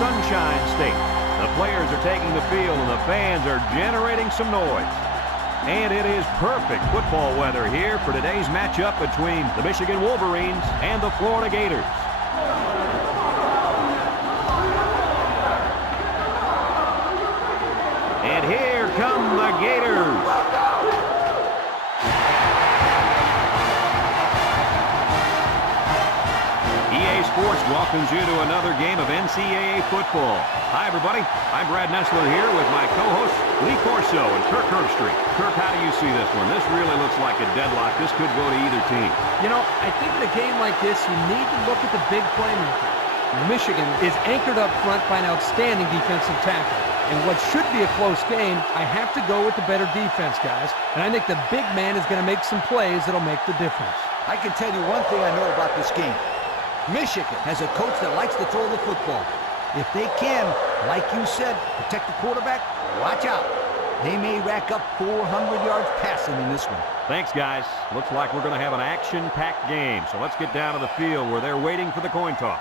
Sunshine State. The players are taking the field and the fans are generating some noise. And it is perfect football weather here for today's matchup between the Michigan Wolverines and the Florida Gators. And here come the Gators. EA Sports welcomes you to another game of NCAA football. Hi, everybody. I'm Brad Nessler here with my co-hosts Lee Corso and Kirk Herbstreit. Kirk, how do you see this one? This really looks like a deadlock. This could go to either team. You know, I think in a game like this, you need to look at the big playmaker. Michigan is anchored up front by an outstanding defensive tackle. In what should be a close game, I have to go with the better defense, guys. And I think the big man is going to make some plays that'll make the difference. I can tell you one thing I know about this game. Michigan has a coach that likes to throw the football. If they can, like you said, protect the quarterback, watch out. They may rack up 400 yards passing in this one. Thanks, guys. Looks like we're going to have an action-packed game. So let's get down to the field where they're waiting for the coin toss.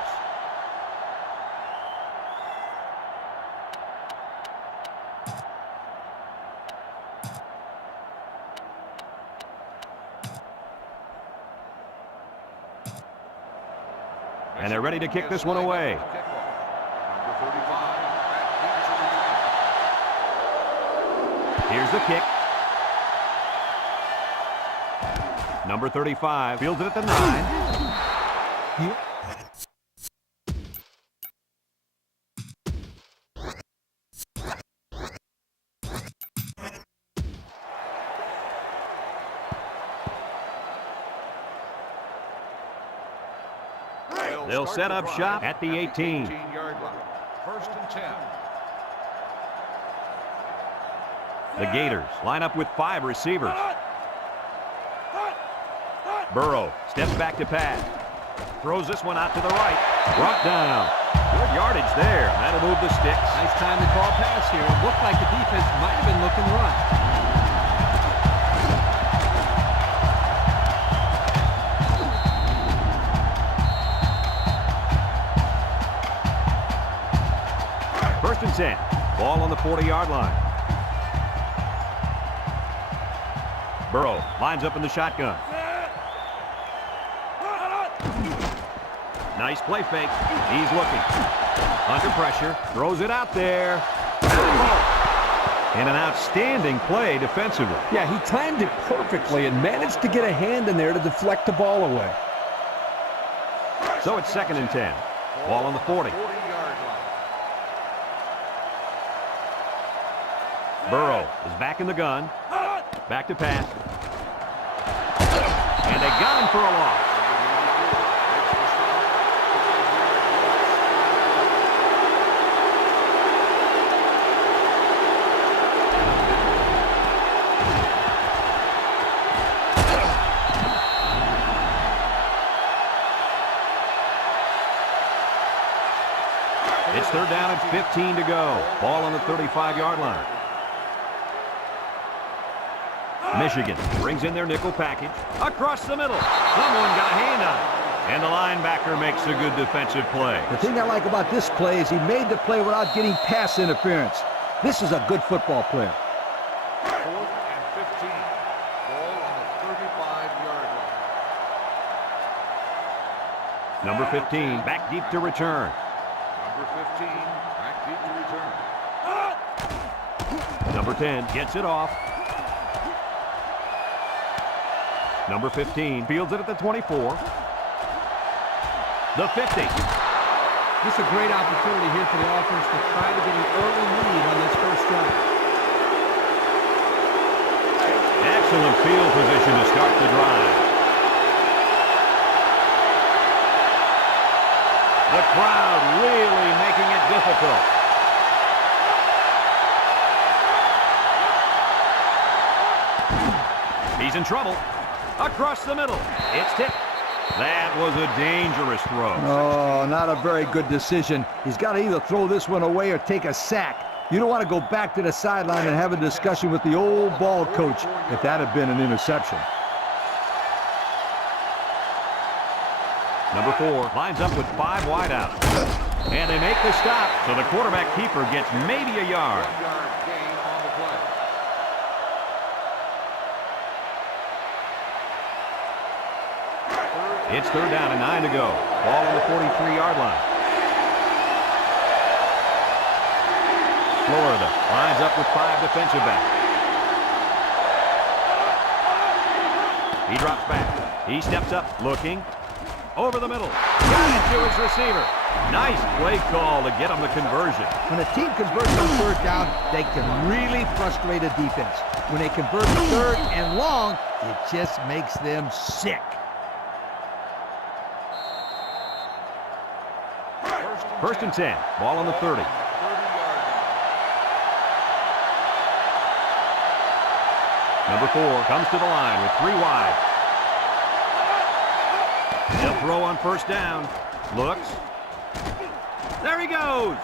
And they're ready to kick this one away. Here's the kick. Number 35 fields it at the 9. They'll set up shop at the 18. First and 10. The Gators line up with 5 receivers. Burrow steps back to pass. Throws this one out to the right. Brought down. Good yardage there. That'll move the sticks. Nice time to call pass here. It looked like the defense might have been looking to run. First and 10. Ball on the 40-yard line. Burrow lines up in the shotgun. Nice play fake. He's looking. Under pressure. Throws it out there. And an outstanding play defensively. Yeah, he timed it perfectly and managed to get a hand in there to deflect the ball away. So it's second and 10. Ball on the 40. Burrow is back in the gun. Back to pass. And they got him for a loss. It's third down and 15 to go. Ball on the 35-yard line. Michigan brings in their nickel package. Across the middle. Someone got a hand on it. And the linebacker makes a good defensive play. The thing I like about this play is he made the play without getting pass interference. This is a good football player. Fourth and 15. Ball on the 35-yard line. Number 15, back deep to return. Number 15, back deep to return. Number 10 gets it off. Number 15 fields it at the 24. The 50. This is a great opportunity here for the offense to try to get an early lead on this first drive. Excellent field position to start the drive. The crowd really making it difficult. He's in trouble. Across the middle. It's tipped. That was a dangerous throw. Oh, not a very good decision. He's got to either throw this one away or take a sack. You don't want to go back to the sideline and have a discussion with the old ball coach if that had been an interception. Number 4 lines up with 5 wideouts. And they make the stop, so the quarterback keeper gets maybe a yard. 1 yard gain on the play. It's third down and 9 to go. Ball on the 43-yard line. Florida lines up with 5 defensive backs. He drops back. He steps up, looking. Over the middle. Got it to his receiver. Nice play call to get him the conversion. When a team converts on third down, they can really frustrate a defense. When they convert to third and long, it just makes them sick. First and 10. Ball on the 30. 30-yard line. Number 4 comes to the line with 3 wide. He'll throw on first down. Looks. There he goes.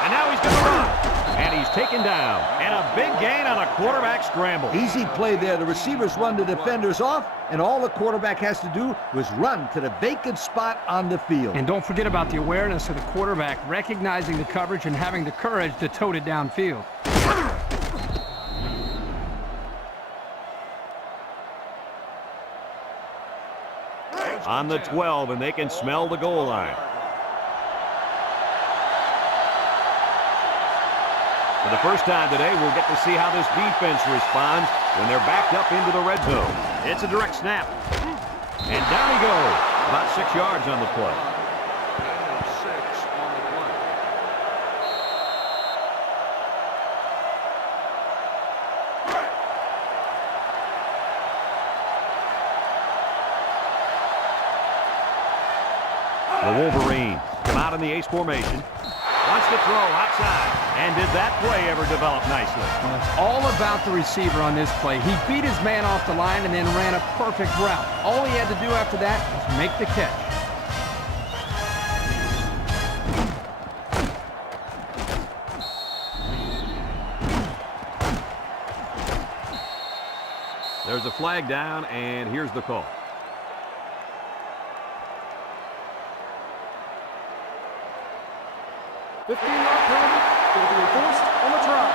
And now he's going to run. And he's taken down. And a big gain on a quarterback scramble. Easy play there. The receivers run the defenders off, and all the quarterback has to do was run to the vacant spot on the field. And don't forget about the awareness of the quarterback, recognizing the coverage and having the courage to tote it downfield. On the 12, and they can smell the goal line. For the first time today, we'll get to see how this defense responds when they're backed up into the red zone. It's a direct snap. And down he goes. About 6 yards on the play. Gain of 6 on the play. The Wolverines come out in the ace formation. Wants to throw outside. And did that play ever develop nicely? Well, it's all about the receiver on this play. He beat his man off the line and then ran a perfect route. All he had to do after that was make the catch. There's a flag down, and here's the call. Yard penalty will be enforced on the try.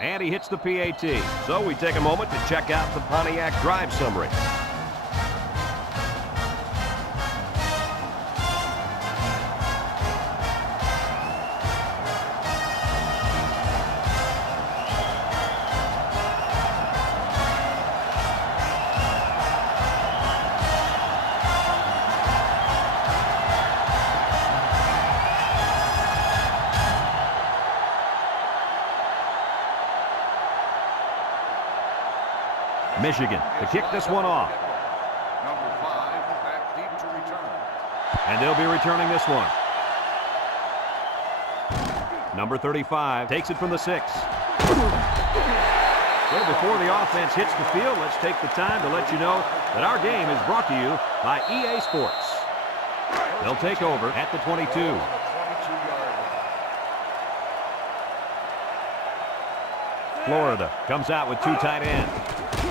And he hits the PAT. So we take a moment to check out the Pontiac drive summary. Michigan to kick this one off. Number 5 back deep to return. And they'll be returning this one. Number 35 takes it from the 6. Well, before the offense hits the field, let's take the time to let you know that our game is brought to you by EA Sports. They'll take over at the 22. On the 22-yard line. Florida comes out with 2 tight ends.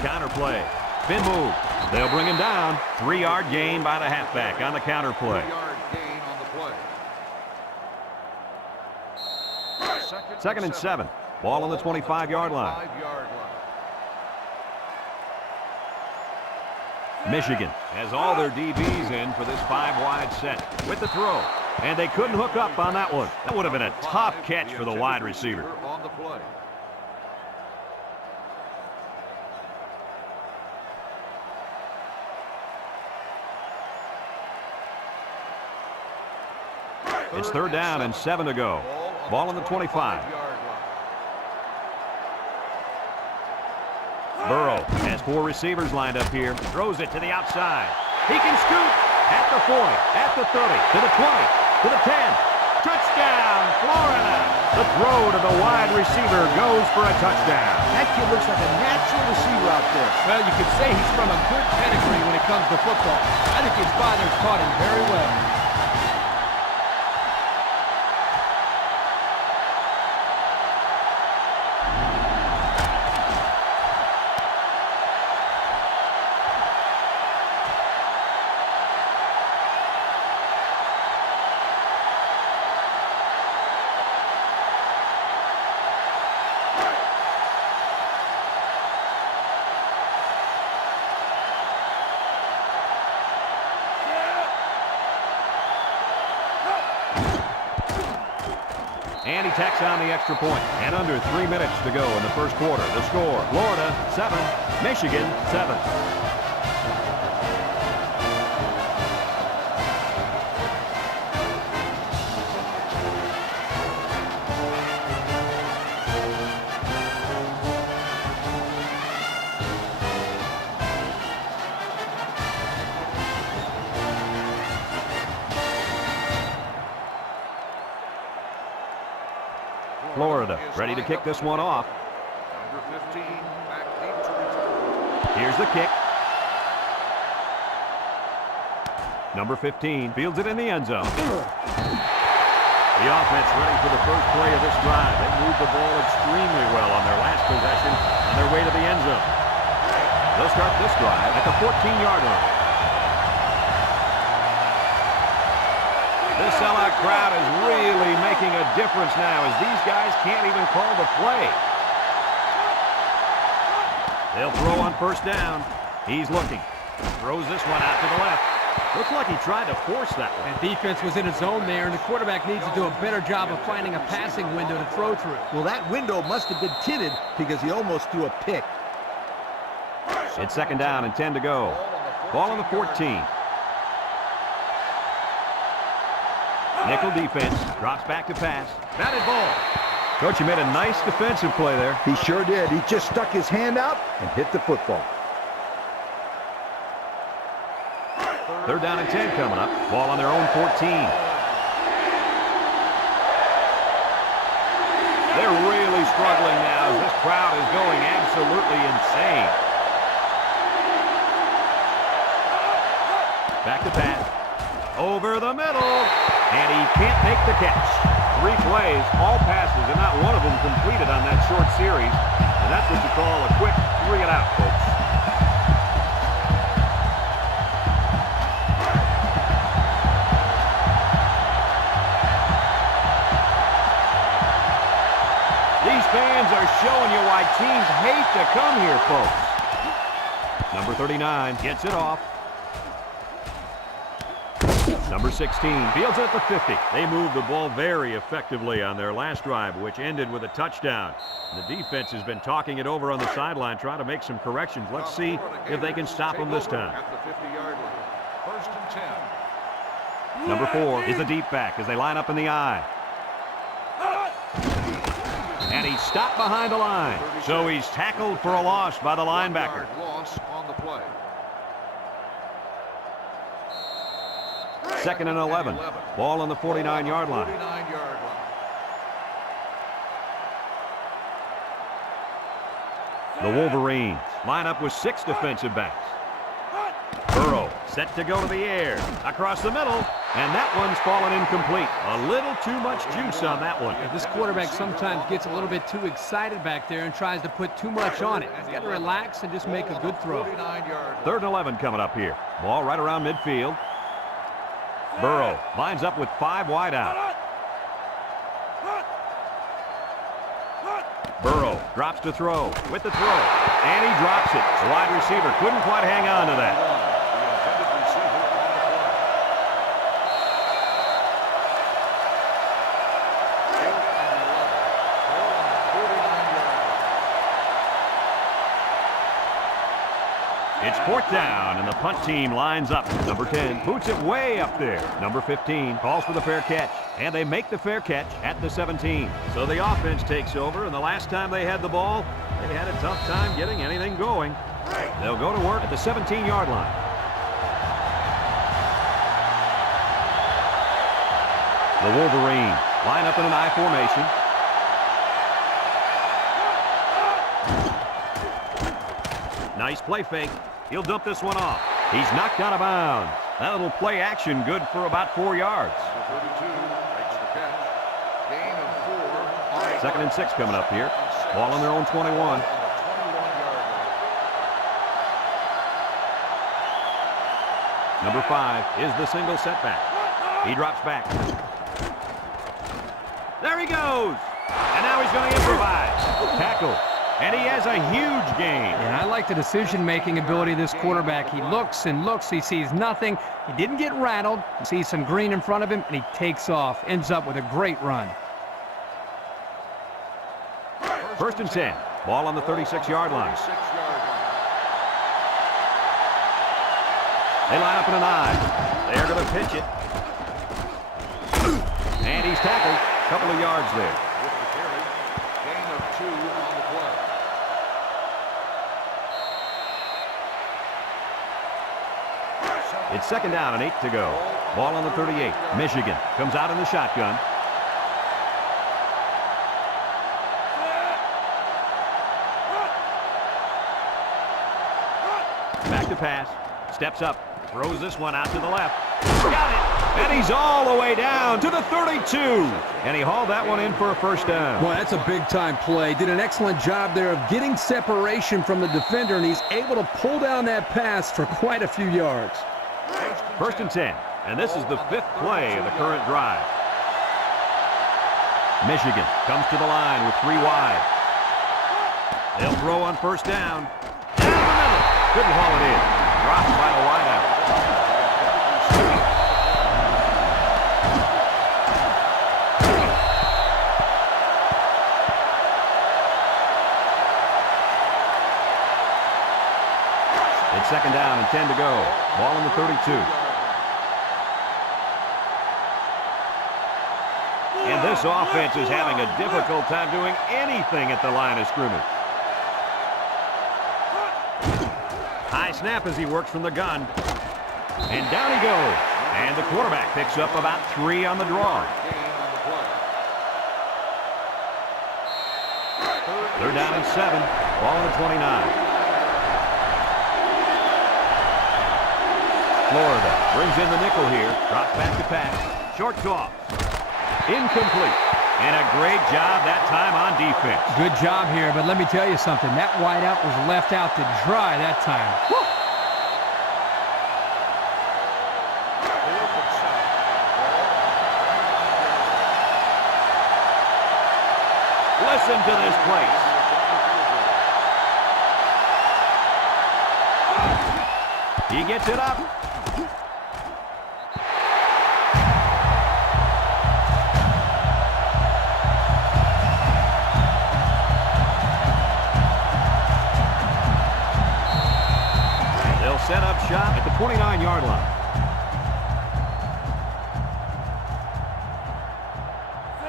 Counter play. Spin move. They'll bring him down. 3-yard gain by the halfback on the counter play. 3-yard gain on the play. Second and 7. Ball on the 25-yard line. 5-yard line. Michigan has all their DBs in for this 5-wide set with the throw. And they couldn't hook up on that one. That would have been a tough catch for the wide receiver. On the play. It's third down and 7 to go. Ball on the 25. Burrow has 4 receivers lined up here. Throws it to the outside. He can scoot at the 40, at the 30, to the 20, to the 10. Touchdown, Florida! The throw to the wide receiver goes for a touchdown. That kid looks like a natural receiver out there. Well, you could say he's from a good pedigree when it comes to football. I think his father's taught him very well. And he tacks on the extra point. And under 3 minutes to go in the first quarter. The score, Florida 7, Michigan 7. Florida ready to kick this one off. Number 15, back deep to return. Here's the kick. Number 15 fields it in the end zone. The offense ready for the first play of this drive. They moved the ball extremely well on their last possession on their way to the end zone. They'll start this drive at the 14-yard line. This sellout crowd is really making a difference now as these guys can't even call the play. They'll throw on first down. He's looking. Throws this one out to the left. Looks like he tried to force that one. And defense was in a zone there, and the quarterback needs to do a better job of finding a passing window to throw through. Well, that window must have been tinted because he almost threw a pick. It's second down and 10 to go. Ball on the 14. Nickel defense, drops back to pass. Batted ball. Coach, you made a nice defensive play there. He sure did. He just stuck his hand out and hit the football. Third down and 10 coming up. Ball on their own 14. They're really struggling now as this crowd is going absolutely insane. Back to pass. Over the middle. And he can't make the catch. 3 plays, all passes, and not one of them completed on that short series. And that's what you call a quick 3-and-out, folks. These fans are showing you why teams hate to come here, folks. Number 39 gets it off. Number 16 fields it at the 50. They moved the ball very effectively on their last drive, which ended with a touchdown. The defense has been talking it over on the sideline, trying to make some corrections. Let's see if they can stop them this time. At the 50-yard line. First and 10. Number 4 is the deep back as they line up in the I. And he's stopped behind the line. So he's tackled for a loss by the linebacker. Loss on the play. Second and 11. Ball on the 49-yard line. 49-yard line. The Wolverines line up with 6 defensive backs. Burrow set to go to the air. Across the middle. And that one's fallen incomplete. A little too much juice on that one. This quarterback sometimes gets a little bit too excited back there and tries to put too much on it. He's got to relax and just make a good throw. 49-yard. Third and 11 coming up here. Ball right around midfield. Burrow lines up with 5 wide out. Burrow drops to throw with the throw. And he drops it. The wide receiver couldn't quite hang on to that. The intended receiver on the play. It's fourth down, and the punt team lines up. Number 10 boots it way up there. Number 15 calls for the fair catch, and they make the fair catch at the 17. So the offense takes over, and the last time they had the ball, they had a tough time getting anything going. They'll go to work at the 17-yard line. The Wolverines line up in an I formation. Nice play fake. He'll dump this one off. He's knocked out of bounds. That little play action good for about 4 yards. 32 makes the catch. Gain of 4. 2nd and 6 coming up here. Ball on their own 21. 21-yard line. Number 5 is the single setback. He drops back. There he goes. And now he's going to improvise. Tackle. And he has a huge gain. Yeah, I like the decision-making ability of this quarterback. He looks and looks. He sees nothing. He didn't get rattled. He sees some green in front of him, and he takes off. Ends up with a great run. 1st and 10. Ball on the 36-yard line. 36-yard line. They line up in an I. They're going to pitch it. And he's tackled. A couple of yards there. With the carry. Gain of 2 on the play. It's 2nd down and 8 to go. Ball on the 38. Michigan comes out in the shotgun. Back to pass. Steps up. Throws this one out to the left. Got it. And he's all the way down to the 32. And he hauled that one in for a 1st down. Boy, that's a big-time play. Did an excellent job there of getting separation from the defender, and he's able to pull down that pass for quite a few yards. 1st and 10. And this is the 5th play of the current drive. Michigan comes to the line with 3 wide. They'll throw on 1st down. Down the middle. Couldn't haul it in. Dropped by the wideout. It's 2nd down and 10 to go. Ball on the 32. And this offense is having a difficult time doing anything at the line of scrimmage. High snap as he works from the gun. And down he goes. And the quarterback picks up about 3 on the draw. They're down and 7. Ball on the 29. Florida brings in the nickel here. Drops back to pass. Short toss. Incomplete. And a great job that time on defense. Good job here, but let me tell you something. That wideout was left out to dry that time. Woo! Listen to this place. He gets it up. They'll set up shop at the 29-yard line.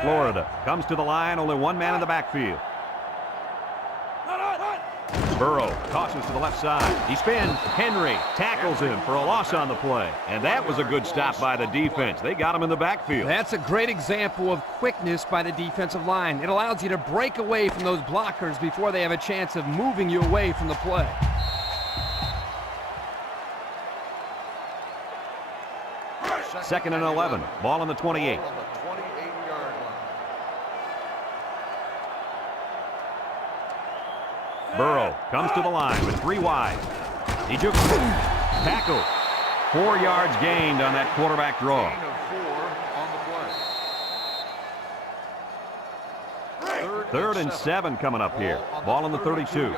Florida comes to the line, only 1 man in the backfield. Burrow tosses to the left side. He spins. Henry tackles him for a loss on the play. And that was a good stop by the defense. They got him in the backfield. That's a great example of quickness by the defensive line. It allows you to break away from those blockers before they have a chance of moving you away from the play. Second and 11. Ball on the 28. Burrow comes to the line with 3 wide. He took tackle. 4 yards gained on that quarterback draw. Gain of 4 on the play. 3rd and 7 coming up here. Ball on the 32.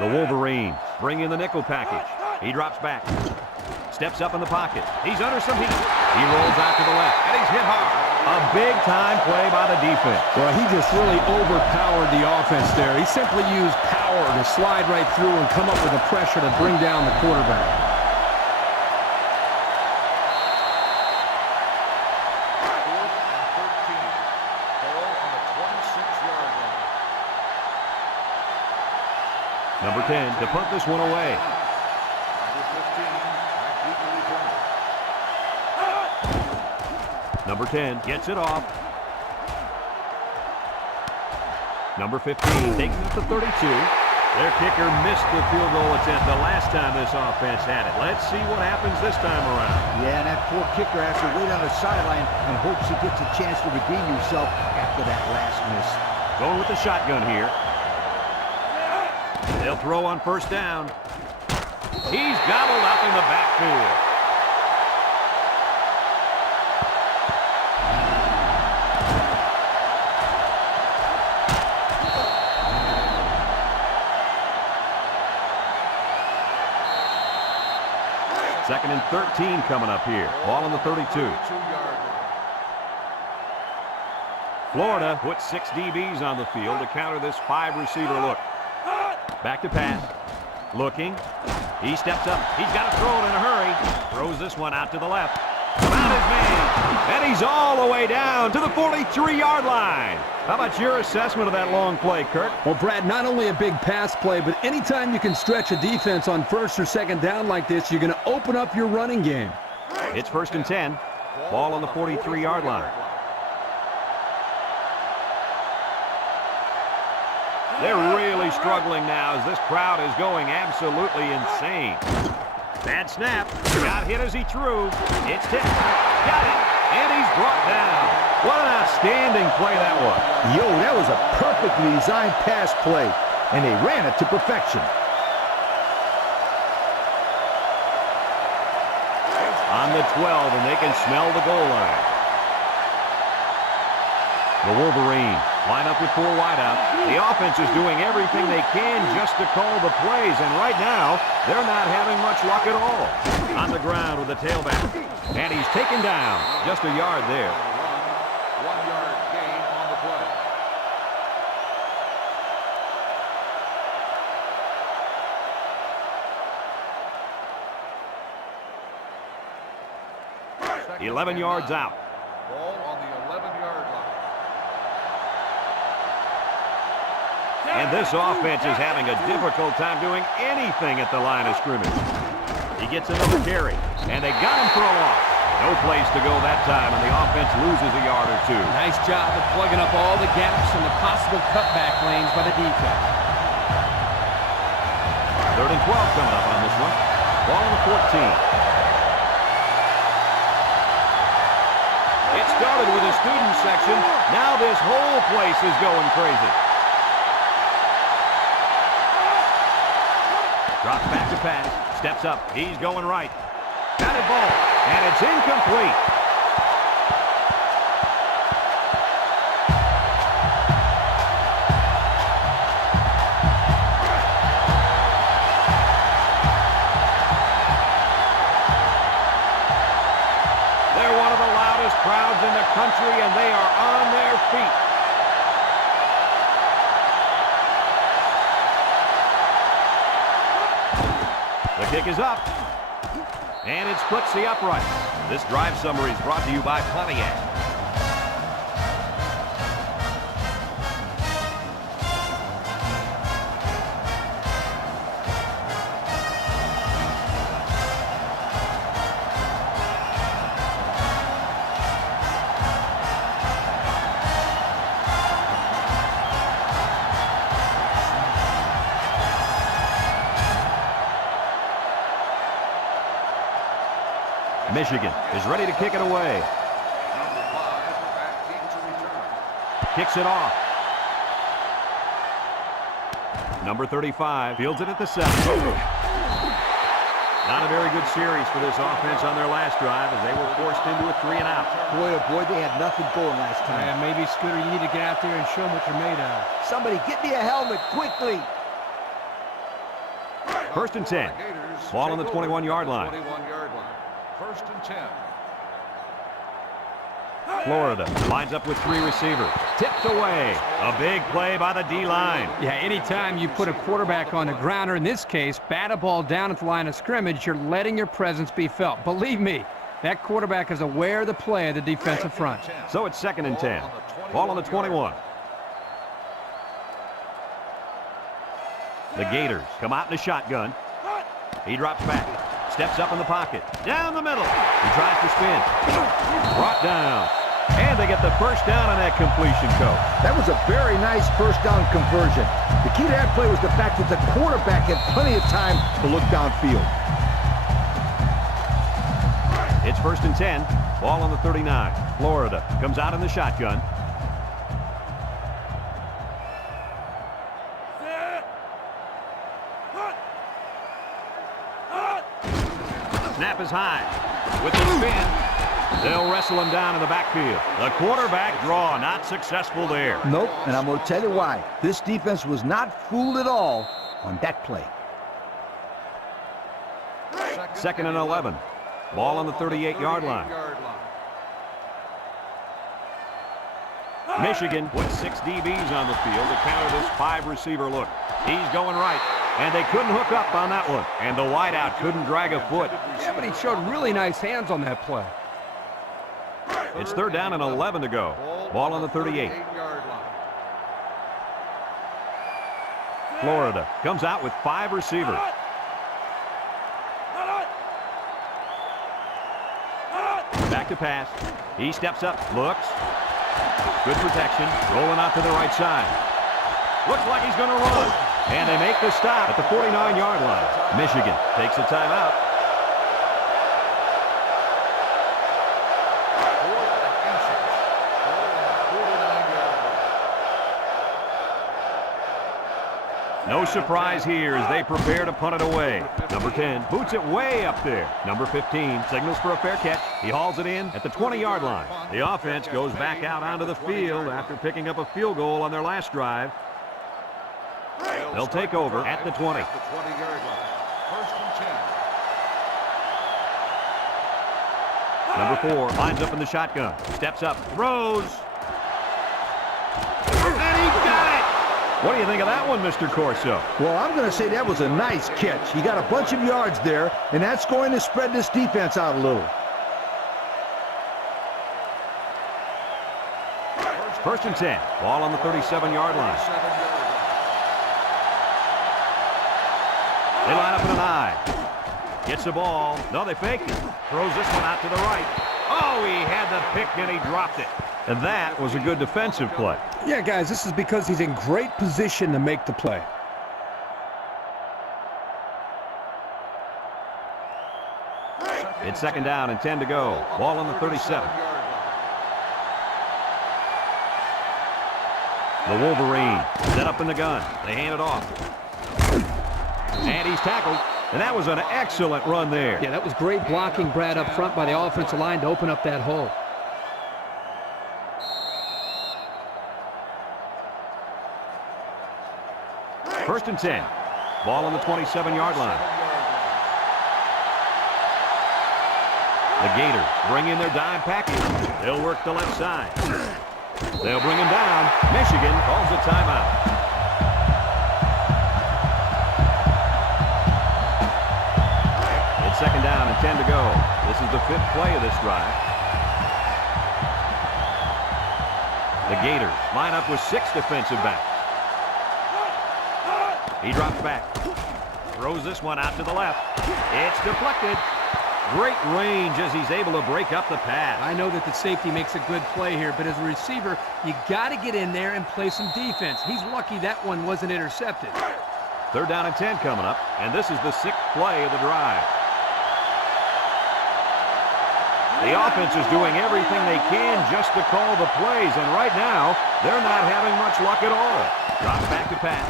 The Wolverines bring in the nickel package. He drops back. Steps up in the pocket. He's under some heat. He rolls out to the left, and he's hit hard. A big-time play by the defense. Well, he just really overpowered the offense there. He simply used power to slide right through and come up with the pressure to bring down the quarterback. Number 10 to punt this one away. Number 15, Number 10 gets it off. Number 15 takes it to 32. Their kicker missed the field goal attempt the last time this offense had it. Let's see what happens this time around. Yeah, and that poor kicker has to wait on the sideline and hopes he gets a chance to redeem himself after that last miss. Going with the shotgun here. They'll throw on first down. He's gobbled up in the backfield. Second and 13 coming up here. Ball on the 32. Florida puts 6 DBs on the field to counter this 5-receiver look. Back to pass. Looking. He steps up. He's got to throw it in a hurry. Throws this one out to the left. Found his man. And he's all the way down to the 43-yard line. How about your assessment of that long play, Kirk? Well, Brad, not only a big pass play, but anytime you can stretch a defense on first or second down like this, you're going to open up your running game. It's first and 10. Ball on the 43-yard line. They're really struggling now as this crowd is going absolutely insane. Bad snap. Got hit as he threw. It's tipped. Got it. And he's brought down. What an outstanding play that was. Yo, that was a perfectly designed pass play, and they ran it to perfection. On the 12, and they can smell the goal line. The Wolverines line up with 4 wideouts. The offense is doing everything they can just to call the plays, and right now, they're not having much luck at all. On the ground with the tailback, and he's taken down. Just a yard there. 1-yard gain on the play. Second 11 and yards 9. out. Ball on the 11-yard line. And this offense is having a difficult time doing anything at the line of scrimmage. He gets another carry, and they got him for a loss. No place to go that time, and the offense loses a yard or 2. Nice job of plugging up all the gaps and the possible cutback lanes by the defense. Third and 12 coming up on this one. Ball on the 14. It started with a student section. Now this whole place is going crazy. Drops back to pass. Steps up. He's going right. Batted ball. And it's incomplete. They're one of the loudest crowds in the country, and they are on their feet. The kick is up. And it splits the upright. This drive summary is brought to you by Pontiac. Michigan is ready to kick it away. Number 5, back team to return. Kicks it off. Number 35 fields it at the 7. Not a very good series for this offense on their last drive as they were forced into a 3-and-out. Boy, oh boy, they had nothing going last time. Yeah, maybe, Scooter, you need to get out there and show them what you're made of. Somebody get me a helmet quickly. First and 10. Ball on the 21-yard line. 21-yard line. First and 10. Florida lines up with 3 receivers. Tipped away. A big play by the D-line. Yeah, anytime you put a quarterback on the ground, or in this case, bat a ball down at the line of scrimmage, you're letting your presence be felt. Believe me, that quarterback is aware of the play of the defensive front. So it's second and 10. Ball on the 21. The Gators come out in a shotgun. He drops back. Steps up in the pocket. Down the middle. He tries to spin. Brought down. And they get the first down on that completion, Coach. That was a very nice first down conversion. The key to that play was the fact that the quarterback had plenty of time to look downfield. It's 1st and 10. Ball on the 39. Florida comes out in the shotgun. Snap is high. With the spin, they'll wrestle him down in the backfield. The quarterback draw, not successful there. Nope, and I'm going to tell you why. This defense was not fooled at all on that play. 2nd and 11. Ball on the 38-yard line. Michigan with 6 DBs on the field to counter this 5-receiver look. He's going right, and they couldn't hook up on that one. And the wideout couldn't drag a foot. Yeah, but he showed really nice hands on that play. It's 3rd down and 11 to go. Ball on the 38. Florida comes out with 5 receivers. Back to pass. He steps up, looks. Good protection. Rolling out to the right side. Looks like he's going to run. And they make the stop at the 49-yard line. Michigan takes a timeout. No surprise here as they prepare to punt it away. Number 10 boots it way up there. Number 15 signals for a fair catch. He hauls it in at the 20-yard line. The offense goes back out onto the field after picking up a field goal on their last drive. They'll take over at the 20. 20-yard line. 1st and 10. Number 4 lines up in the shotgun. Steps up, throws. And he got it! What do you think of that one, Mr. Corso? Well, I'm going to say that was a nice catch. He got a bunch of yards there, and that's going to spread this defense out a little. 1st and 10. Ball on the 37-yard line. They line up in an I. Gets the ball. No, they faked it. Throws this one out to the right. Oh, he had the pick and he dropped it. And that was a good defensive play. Yeah, guys, this is because he's in great position to make the play. It's 2nd down and 10 to go. Ball on the 37. The Wolverine set up in the gun. They hand it off. And he's tackled. And that was an excellent run there. Yeah, that was great blocking, Brad, up front by the offensive line to open up that hole. First and 10. Ball on the 27-yard line. The Gators bring in their dime package. They'll work the left side. They'll bring him down. Michigan calls a timeout. It's 2nd down and 10 to go. This is the 5th play of this drive. The Gators line up with 6 defensive backs. He drops back. Throws this one out to the left. It's deflected. Great range as he's able to break up the pass. I know that the safety makes a good play here, but as a receiver, you got to get in there and play some defense. He's lucky that one wasn't intercepted. 3rd down and 10 coming up, and this is the 6th play of the drive. The offense is doing everything they can just to call the plays, and right now, they're not having much luck at all. Drops back to pass.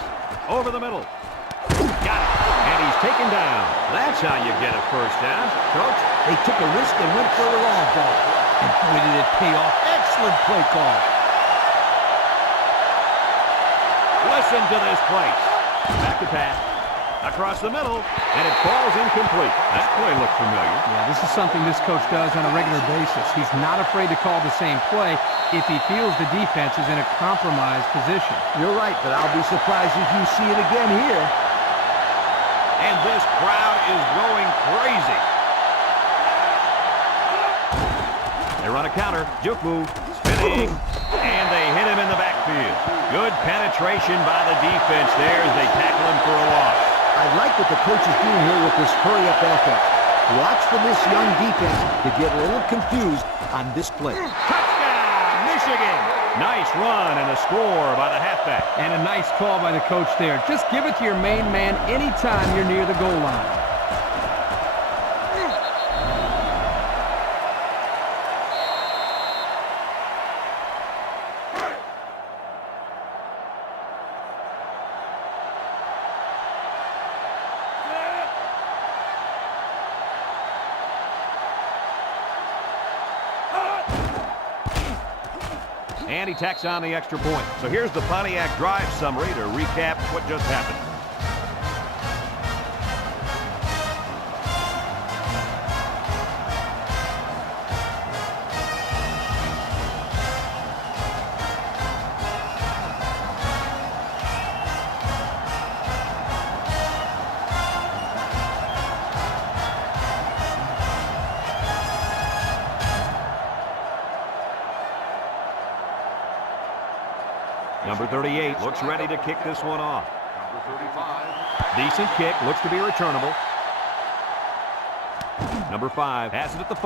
Over the middle. Got it. And he's taken down. That's how you get a first down. Coach, they took a risk and went for the long ball. And boy, did it pay off. Excellent play call. Listen to this place. Back to pass. Across the middle. And it falls incomplete. That play looked familiar. Yeah, this is something this coach does on a regular basis. He's not afraid to call the same play if he feels the defense is in a compromised position. You're right, but I'll be surprised if you see it again here. And this crowd is going crazy. They run a counter. Juke move. Spinning. And they hit him in the backfield. Good penetration by the defense there as they tackle him for a loss. I like what the coach is doing here with this hurry-up offense. Watch for this young defense to get a little confused on this play. Touchdown, Michigan! Nice run and a score by the halfback. And a nice call by the coach there. Just give it to your main man anytime you're near the goal line. And he tacks on the extra point. So here's the Pontiac drive summary to recap what just happened. Number 38 looks ready to kick this one off. Number 35. Decent kick, looks to be returnable. Number 5 has it at the 5.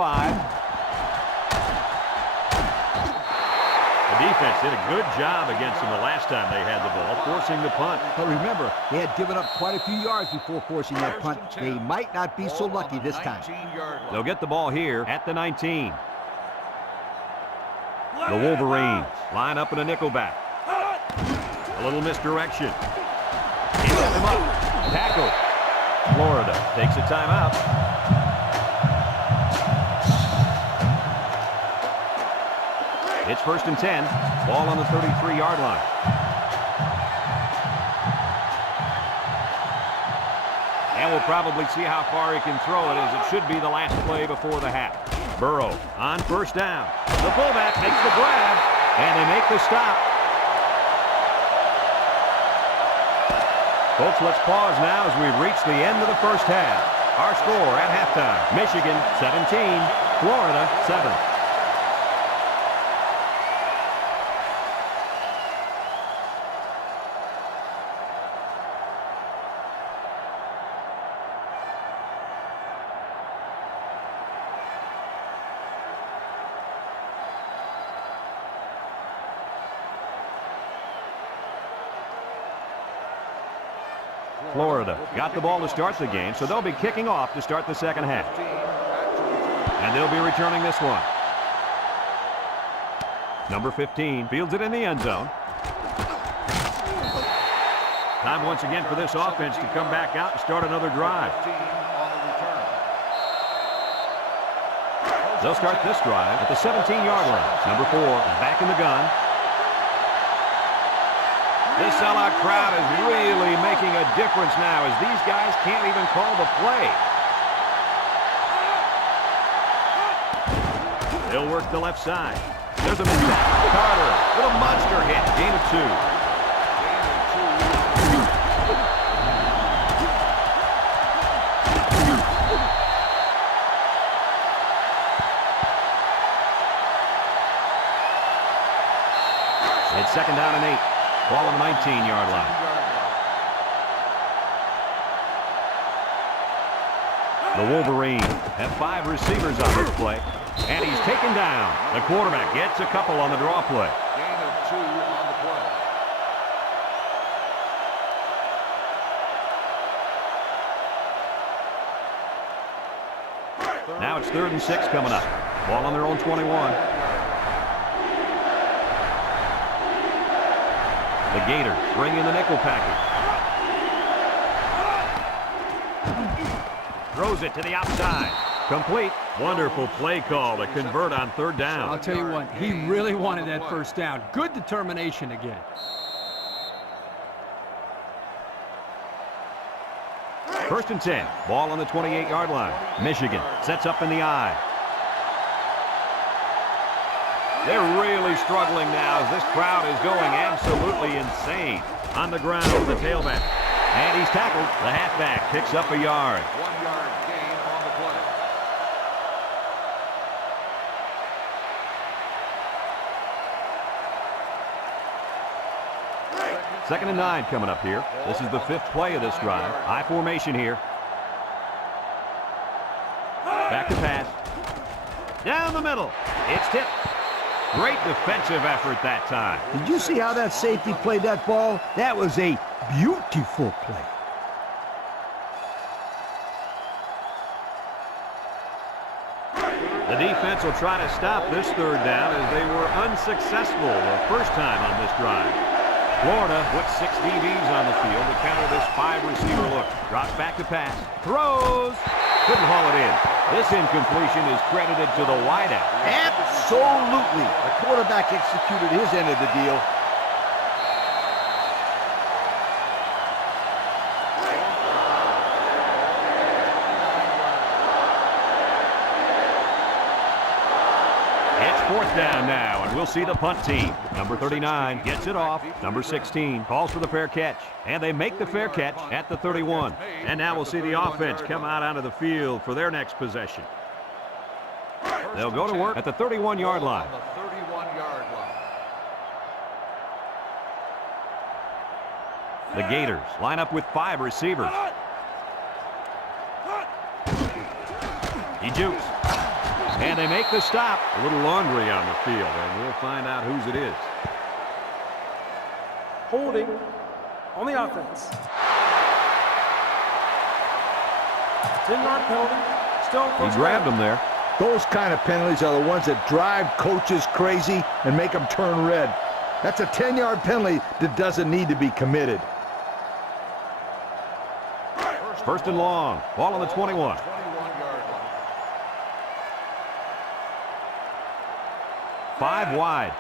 The defense did a good job against them the last time they had the ball, forcing the punt. But remember, they had given up quite a few yards before forcing that punt. They might not be so lucky this time. They'll get the ball here at the 19. The Wolverines line up in a nickelback. A little misdirection. He set him up. Tackle. Florida takes a timeout. It's 1st and 10. Ball on the 33-yard line. And we'll probably see how far he can throw it, as it should be the last play before the half. Burrow on 1st down. The fullback makes the grab, and they make the stop. Folks, let's pause now as we reach the end of the first half. Our score at halftime, Michigan 17, Florida 7. Florida got the ball to start the game, so they'll be kicking off to start the second half. And they'll be returning this one. Number 15 fields it in the end zone. Time once again for this offense to come back out and start another drive. They'll start this drive at the 17-yard line. Number 4 is back in the gun. This sellout crowd is really making a difference now, as these guys can't even call the play. They'll work the left side. There's a mistake. Carter with a monster hit. Gain of 2. It's 2nd down and 8. Ball on the 19-yard line. The Wolverines have 5 receivers on this play, and he's taken down. The quarterback gets a couple on the draw play. Gain of 2 on the play. Now it's 3rd and 6 coming up. Ball on their own 21. The Gators bring in the nickel package. Throws it to the outside. Complete. Wonderful play call to convert on 3rd down. I'll tell you what, he really wanted that first down. Good determination to get it. 1st and 10. Ball on the 28-yard line. Michigan sets up in the I. They're really struggling now as this crowd is going absolutely insane. On the ground with the tailback. And he's tackled. The halfback picks up a yard. 1 yard gain on the play. 2nd and 9 coming up here. This is the 5th play of this drive. I formation here. Back to pass. Down the middle. It's tipped. Great defensive effort that time. Did you see how that safety played that ball? That was a beautiful play. The defense will try to stop this third down as they were unsuccessful the first time on this drive. Florida puts 6 DBs on the field to counter this 5-receiver look. Drops back to pass. Throws. Couldn't haul it in. This incompletion is credited to the wideout. Absolutely. The quarterback executed his end of the deal. It's 4th down now, and we'll see the punt team. Number 39 gets it off. Number 16 calls for the fair catch. And they make the fair catch at the 31. And now we'll see the offense come out onto the field for their next possession. They'll go to work at the 31-yard line. On the 31-yard line. The Gators line up with 5 receivers. He jukes. And they make the stop. A little laundry on the field, and we'll find out whose it is. Holding on the offense. 10-yard penalty. Still He first grabbed down. him there. Those kind of penalties are the ones that drive coaches crazy and make them turn red. That's a 10-yard penalty that doesn't need to be committed. First and long. Ball on the 21. 21-yard line. Five wide.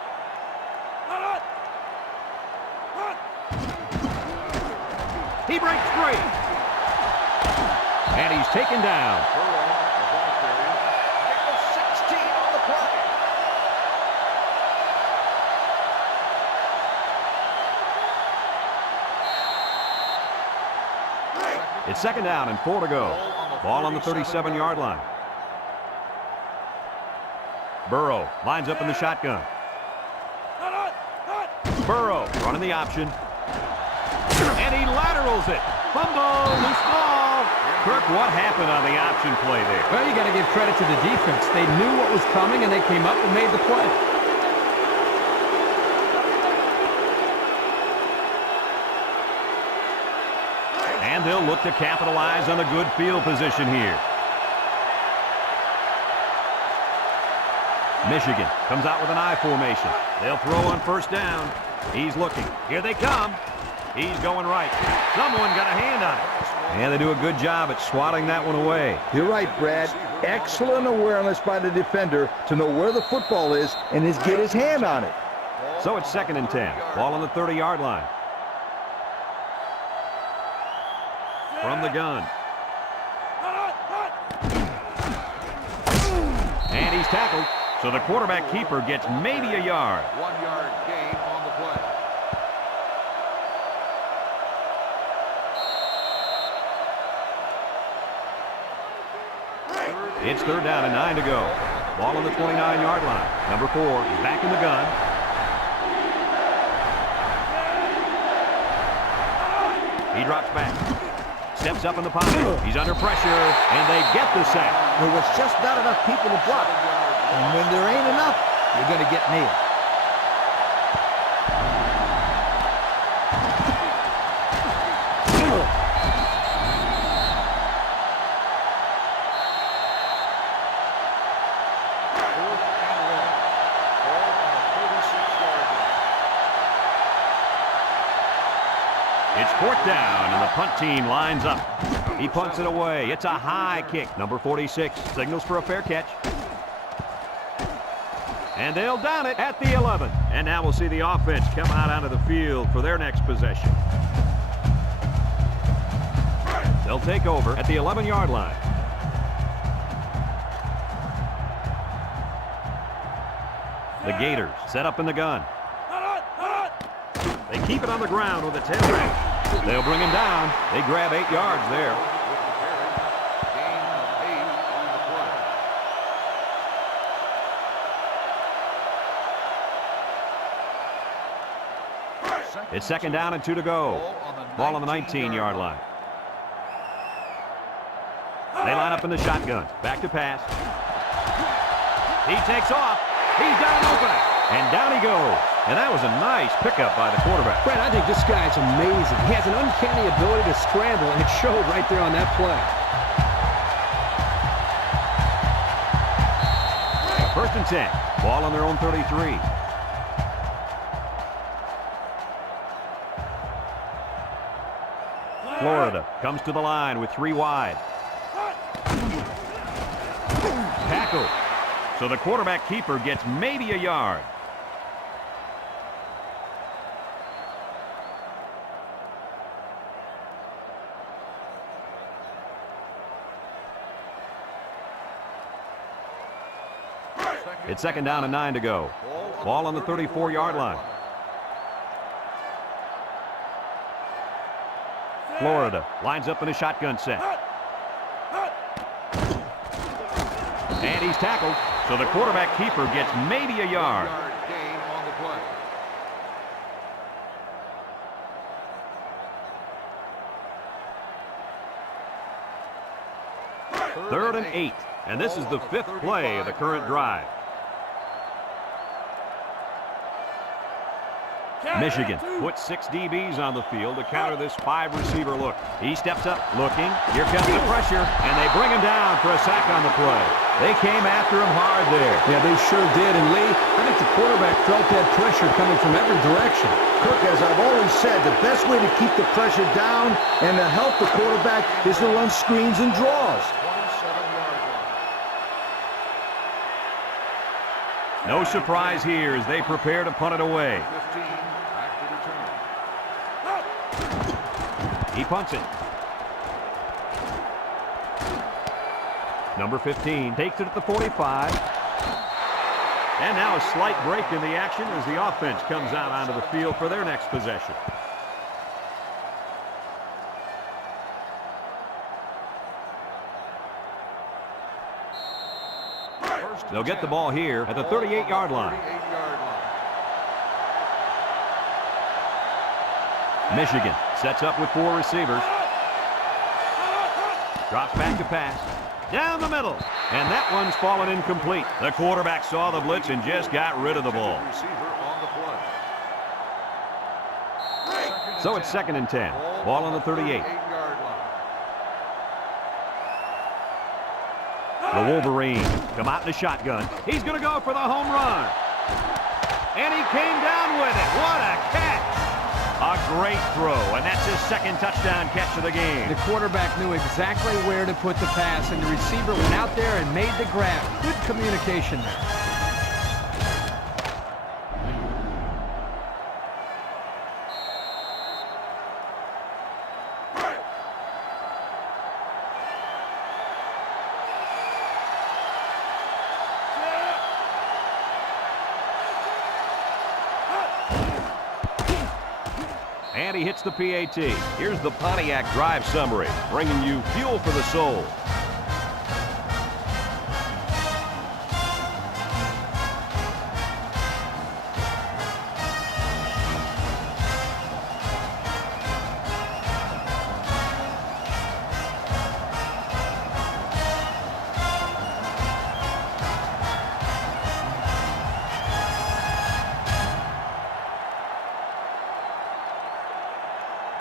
He breaks free. And he's taken down. Burrow, the ball carrier. Gain of 16 on the play. It's 2nd down and 4 to go. Ball on the 37-yard line. Burrow lines up in the shotgun. Burrow running the option. And he laterals it. Fumble, loose ball. Kirk, what happened on the option play there? Well, you got to give credit to the defense. They knew what was coming, and they came up and made the play. And they'll look to capitalize on the good field position here. Michigan comes out with an I formation. They'll throw on 1st down. He's looking. Here they come. He's going right. Someone got a hand on it. And they do a good job at swatting that one away. You're right, Brad. Excellent awareness by the defender to know where the football is and get his hand on it. So it's 2nd and 10. Ball on the 30-yard line. From the gun. And he's tackled. So the quarterback keeper gets maybe a yard. 1-yard gain on the play. It's 3rd down and 9 to go. Ball on the 29-yard line. Number 4 is back in the gun. He drops back. Steps up in the pocket. He's under pressure, and they get the sack. There was just not enough people to block. And when there ain't enough, you're going to get nailed. It's 4th down, and the punt team lines up. He punts it away. It's a high kick. Number 46 signals for a fair catch. And they'll down it at the 11. And now we'll see the offense come out onto the field for their next possession. They'll take over at the 11-yard line. The Gators set up in the gun. They keep it on the ground with a tailback. They'll bring him down. They grab 8 yards there. Gain of 8 on the play. It's 2nd down and 2 to go. Ball on the 19-yard line. They line up in the shotgun. Back to pass. He takes off. He's got an opening. And down he goes. And that was a nice pickup by the quarterback. Brad, I think this guy's amazing. He has an uncanny ability to scramble, and it showed right there on that play. First and 10. Ball on their own 33. Florida comes to the line with 3 wide. Tackle. So the quarterback keeper gets maybe a yard. It's second down and 9 to go. Ball on the 34-yard line. Florida lines up in a shotgun set. And he's tackled. So the quarterback keeper gets maybe a yard. Gain on the play. Third and 8. And this is the 5th play of the current drive. Michigan puts 6 DBs on the field to counter this 5-receiver look. He steps up, looking. Here comes the pressure, and they bring him down for a sack on the play. They came after him hard there. Yeah, they sure did. And Lee, I think the quarterback felt that pressure coming from every direction. Kirk, as I've always said, the best way to keep the pressure down and to help the quarterback is to run screens and draws. 27-yard line. No surprise here as they prepare to punt it away. 15, back to return. He punts it. Number 15 takes it at the 45. And now a slight break in the action as the offense comes out onto the field for their next possession. They'll get the ball here at the 38-yard line. 38-yard line. Michigan sets up with 4 receivers. Drops back to pass. Down the middle. And that one's fallen incomplete. The quarterback saw the blitz and just got rid of the ball. Receiver on the play. So it's second and 10. Ball on the 38. 38-yard line. The Wolverines come out in the shotgun. He's going to go for the home run. And he came down with it. What a catch. A great throw, and that's his second touchdown catch of the game. The quarterback knew exactly where to put the pass, and the receiver went out there and made the grab. Good communication there. And he hits the PAT. Here's the Pontiac drive summary, bringing you fuel for the soul.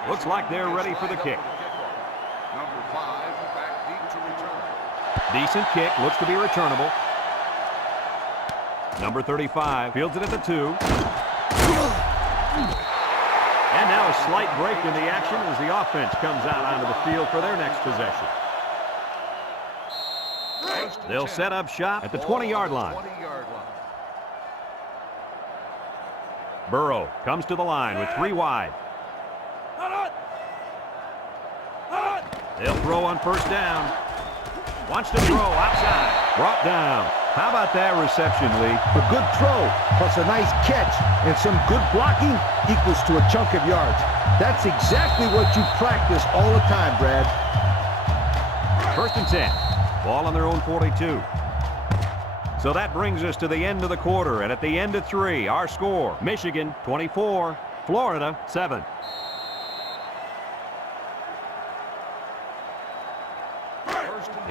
Looks like they're ready for the kick. Number 5, back deep to return. Decent kick, looks to be returnable. Number 35 fields it at the 2. And now a slight break in the action as the offense comes out onto the field for their next possession. They'll set up shop at the 20-yard line. 20-yard line. Burrow comes to the line with 3 wide. They'll throw on first down. Wants to throw outside. Brought down. How about that reception, Lee? A good throw, plus a nice catch, and some good blocking equals to a chunk of yards. That's exactly what you practice all the time, Brad. First and 10. Ball on their own 42. So that brings us to the end of the quarter, and at the end of 3, our score, Michigan 24, Florida 7.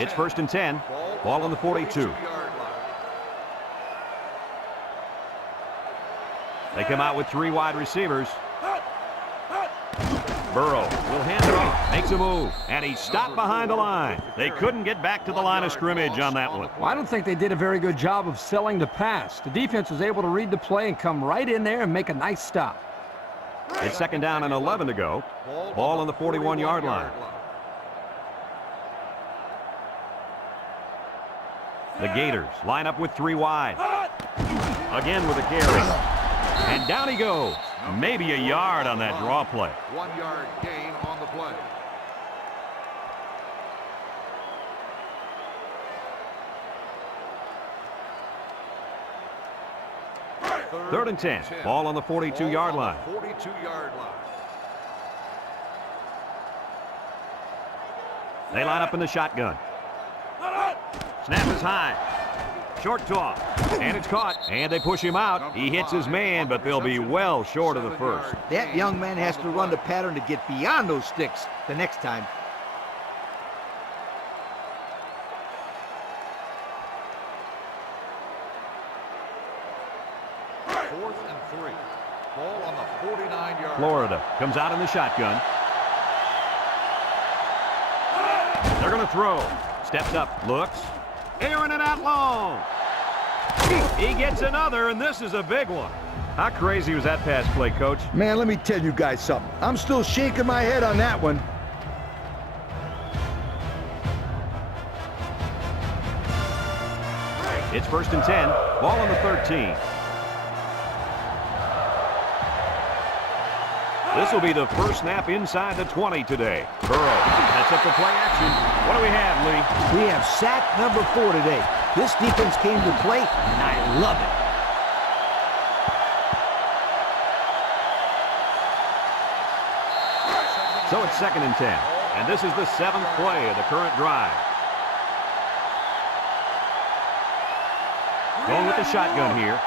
It's 1st and 10. Ball on the 42. They come out with 3 wide receivers. Burrow will hand it off, makes a move, and he's stopped behind the line. They couldn't get back to the line of scrimmage on that one. Well, I don't think they did a very good job of selling the pass. The defense was able to read the play and come right in there and make a nice stop. It's 2nd down and 11 to go. Ball on the 41-yard line. The Gators line up with 3 wide. Again with a carry. And down he goes. Maybe a yard on that draw play. 1 yard gain on the play. Third and 10. Ball on the 42-yard line. 42-yard line. They line up in the shotgun. Snap is high. Short toss. And it's caught. And they push him out. He hits his man, but they'll be well short of the first. That young man has to run the pattern to get beyond those sticks the next time. Fourth and 3. Ball on the 49-yard line. Florida comes out in the shotgun. They're going to throw. Steps up. Looks. Airing it out long. He gets another, and this is a big one. How crazy was that pass play, Coach? Man, let me tell you guys something. I'm still shaking my head on that one. It's 1st and 10. Ball on the 13. This will be the first snap inside the 20 today. Burrow sets up the play action. What do we have, Lee? We have sack number 4 today. This defense came to play, and I love it. So it's 2nd and 10. And this is the 7th play of the current drive. Going with the shotgun here.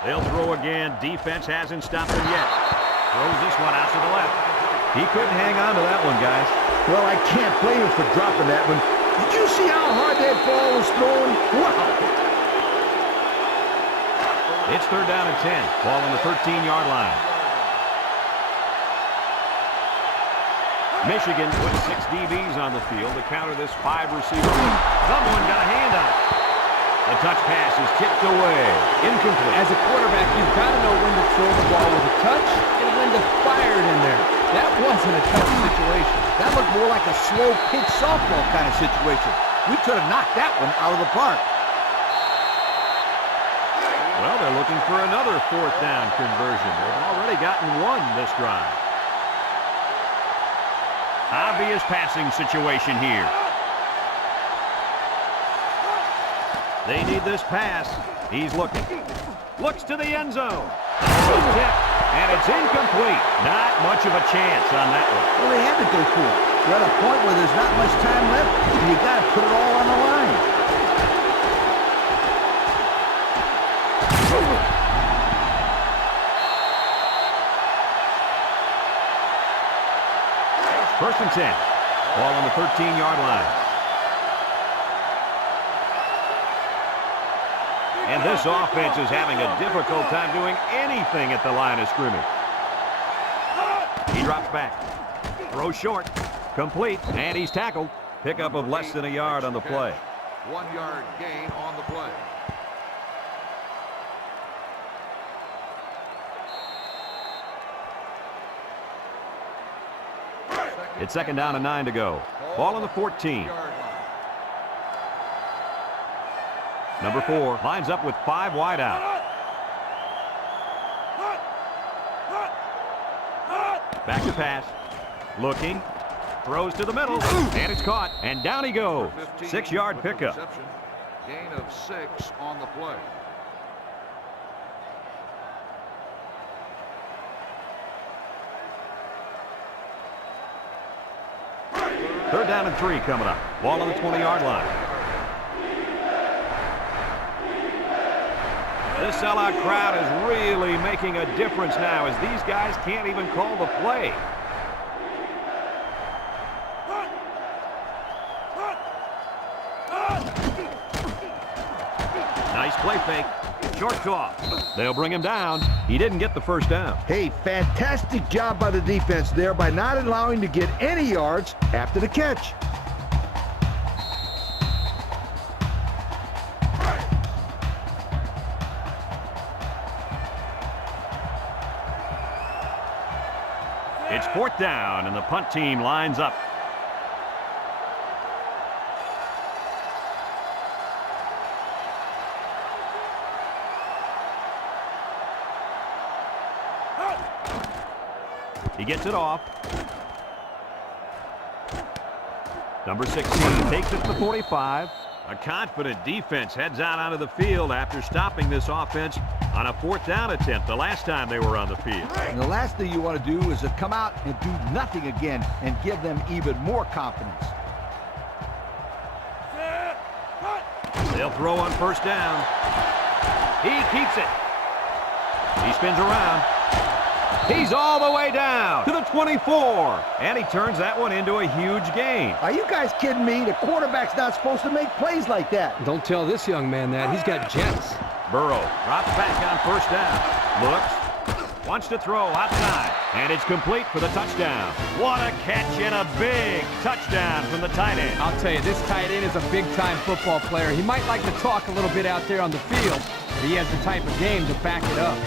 They'll throw again. Defense hasn't stopped them yet. Throws this one out to the left. He couldn't hang on to that one, guys. Well, I can't blame him for dropping that one. Did you see how hard that ball was thrown? Wow! It's 3rd down and 10. Ball on the 13-yard line. Michigan with 6 DBs on the field to counter this 5-receiver. Someone got a hand on it. The touch pass is tipped away. Incomplete. As a quarterback, you've got to know when to throw the ball with a touch and when to fire it in there. That wasn't a touch situation. That looked more like a slow pitch softball kind of situation. We could have knocked that one out of the park. Well, they're looking for another 4th down conversion. They've already gotten one this drive. Obvious passing situation here. They need this pass. He's looking. Looks to the end zone. Tip, and it's incomplete. Not much of a chance on that one. Well, they had to go for it. We're at a point where there's not much time left, and you got to put it all on the line. First and 10. Ball on the 13-yard line. And this offense is having a difficult time doing anything at the line of scrimmage. He drops back. Throw short. Complete. And he's tackled. Pickup of less than a yard on the play. 1 yard gain on the play. It's 2nd down and 9 to go. Ball on the 14. Number 4 lines up with 5 wide out. Back to pass. Looking. Throws to the middle. And it's caught. And down he goes. 6-yard pickup. Gain of 6 on the play. Third down and 3 coming up. Ball on the 20-yard line. This sellout crowd is really making a difference now as these guys can't even call the play. Nice play fake. Short toss. They'll bring him down. He didn't get the first down. Hey, fantastic job by the defense there by not allowing to get any yards after the catch. It's 4th down, and the punt team lines up. He gets it off. Number 16 takes it to the 45. A confident defense heads out onto the field after stopping this offense on a 4th down attempt the last time they were on the field. And the last thing you want to do is to come out and do nothing again and give them even more confidence. They'll throw on 1st down. He keeps it. He spins around. He's all the way down to the 24. And he turns that one into a huge gain. Are you guys kidding me? The quarterback's not supposed to make plays like that. Don't tell this young man that. He's got jets. Burrow drops back on 1st down. Looks. Wants to throw outside. And it's complete for the touchdown. What a catch and a big touchdown from the tight end. I'll tell you, this tight end is a big-time football player. He might like to talk a little bit out there on the field, but he has the type of game to back it up.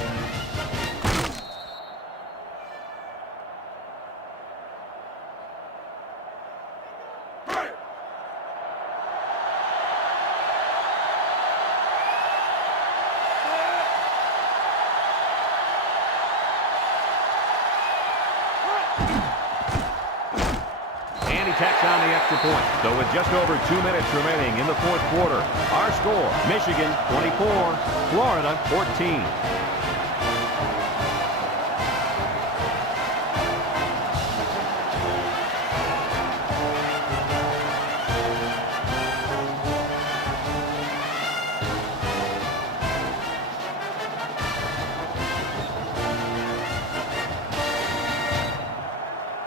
Tacks on the extra point. So with just over 2 minutes remaining in the 4th quarter, our score, Michigan 24, Florida 14.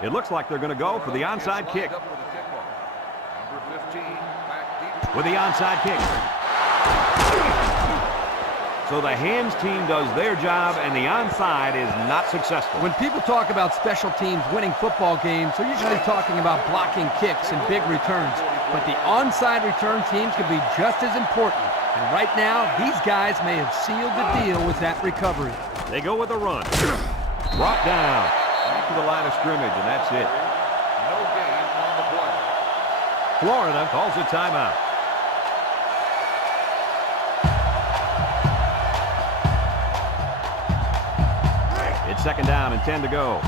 It looks like they're going to go for the onside kick. With the onside kick. So the hands team does their job, and the onside is not successful. When people talk about special teams winning football games, they're usually talking about blocking kicks and big returns. But the onside return teams can be just as important. And right now, these guys may have sealed the deal with that recovery. They go with a run. Brought down. Back to the line of scrimmage, and that's it. No gain on the play. Florida calls a timeout. It's 2nd down and 10 to go.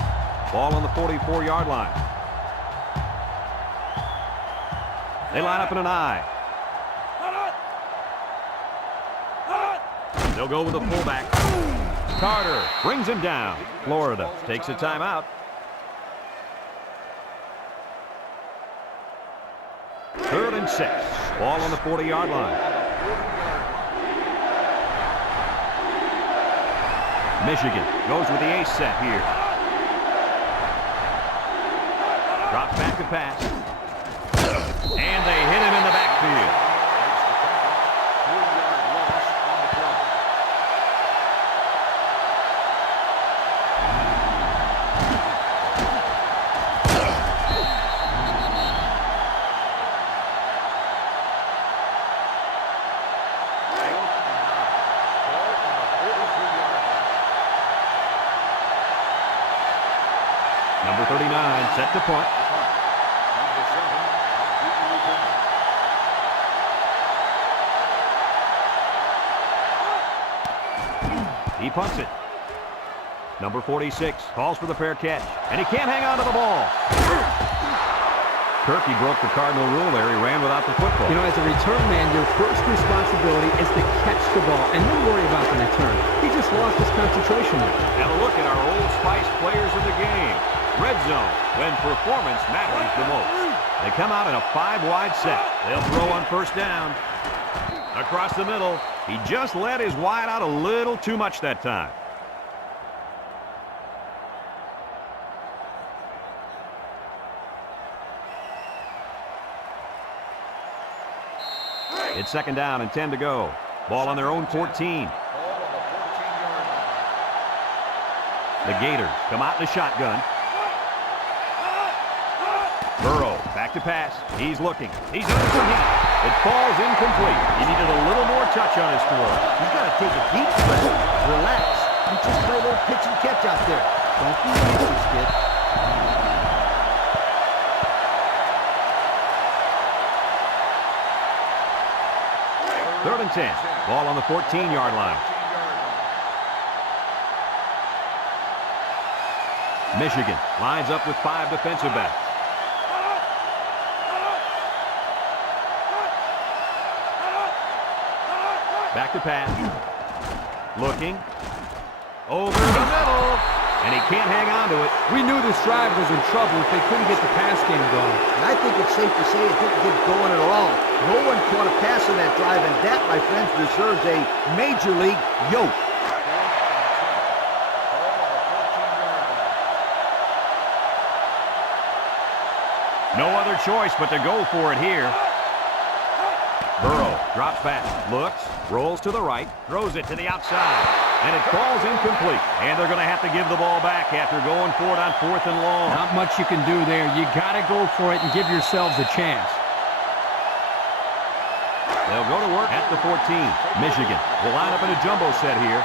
Ball on the 44-yard line. They line up in an I. They'll go with a fullback. Carter brings him down. Florida takes a timeout. Third and 6. Ball on the 40-yard line. Michigan goes with the ace set here. Drops back to pass. And they hit him in the backfield. Number 39 set to punt. He punts it. Number 46 calls for the fair catch, and he can't hang on to the ball. Turkey broke the Cardinal rule there. He ran without the football. You know, as a return man, your first responsibility is to catch the ball and then worry about the return. He just lost his concentration there. And a look at our Old Spice players of the game. Red zone, when performance matters the most. They come out in a 5-wide set. They'll throw on 1st down. Across the middle, he just let his wide out a little too much that time. It's 2nd down and 10 to go. Ball on their own 14. Ball on the 14-yard line. The Gators come out in the shotgun. Burrow, back to pass. He's looking. He's under some heat. It falls incomplete. He needed a little more touch on his throw. He's got to take a deep breath, relax, and just play a little pitch and catch out there. Don't be anxious, kid. Third and 10. Ball on the 14-yard line. Michigan lines up with 5 defensive backs. Back to pass. Looking. Over the middle. And he can't hang on to it. We knew this drive was in trouble if they couldn't get the pass game going. And I think it's safe to say it didn't get going at all. No one caught a pass on that drive, and that, my friends, deserves a major league yoke. No other choice but to go for it here. Burrow drops back, looks, rolls to the right, throws it to the outside, and it falls incomplete. And they're going to have to give the ball back after going for it on 4th and long. Not much you can do there. You got to go for it and give yourselves a chance. They'll go to work at the 14. Michigan will line up in a jumbo set here.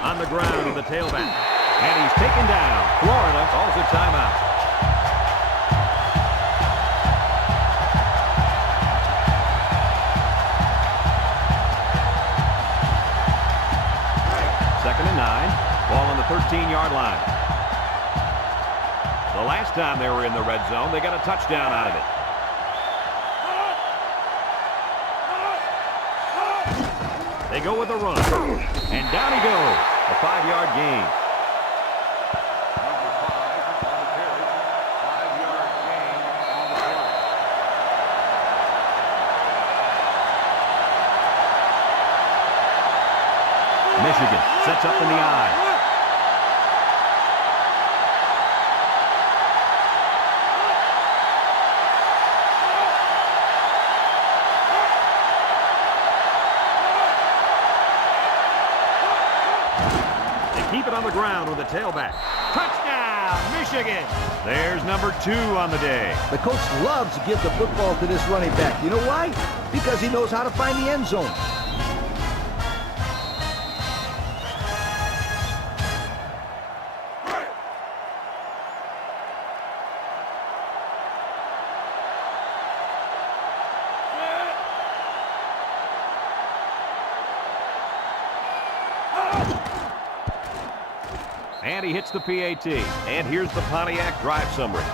On the ground in the tailback. And he's taken down. Florida calls a timeout. Second and 9. Ball on the 13-yard line. The last time they were in the red zone, they got a touchdown out of it. They go with a run. And down he goes. A 5-yard gain. Michigan sets up in the eye. They keep it on the ground with a tailback. Touchdown, Michigan! There's number 2 on the day. The coach loves to give the football to this running back. You know why? Because he knows how to find the end zone. And he hits the PAT. And here's the Pontiac drive summary.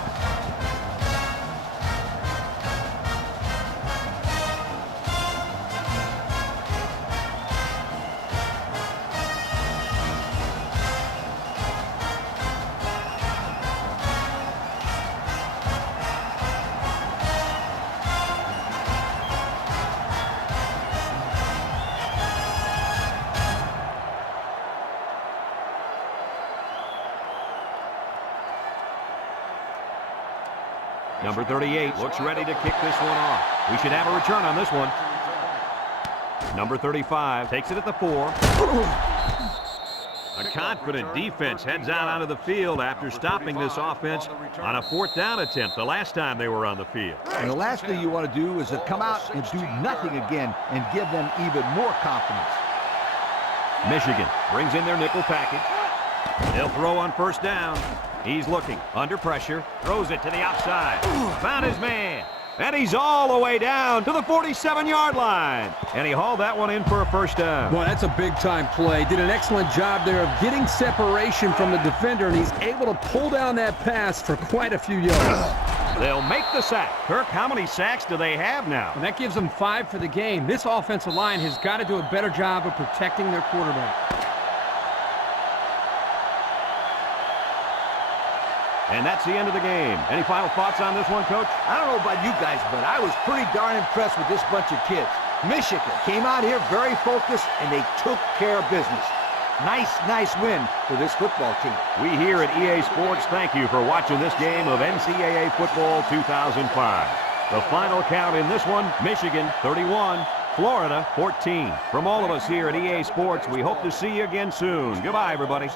Number 38 looks ready to kick this one off. We should have a return on this one. Number 35 takes it at the 4. A confident defense heads out onto the field after stopping this offense on a 4th down attempt the last time they were on the field. And the last thing you want to do is to come out and do nothing again and give them even more confidence. Michigan brings in their nickel package. They'll throw on 1st down. He's looking, under pressure, throws it to the outside. Found his man, and he's all the way down to the 47-yard line. And he hauled that one in for a 1st down. Boy, that's a big-time play. Did an excellent job there of getting separation from the defender, and he's able to pull down that pass for quite a few yards. They'll make the sack. Kirk, how many sacks do they have now? And that gives them 5 for the game. This offensive line has got to do a better job of protecting their quarterback. And that's the end of the game. Any final thoughts on this one, Coach? I don't know about you guys, but I was pretty darn impressed with this bunch of kids. Michigan came out here very focused, and they took care of business. Nice win for this football team. We here at EA Sports thank you for watching this game of NCAA Football 2005. The final count in this one, Michigan 31, Florida 14. From all of us here at EA Sports, we hope to see you again soon. Goodbye, everybody.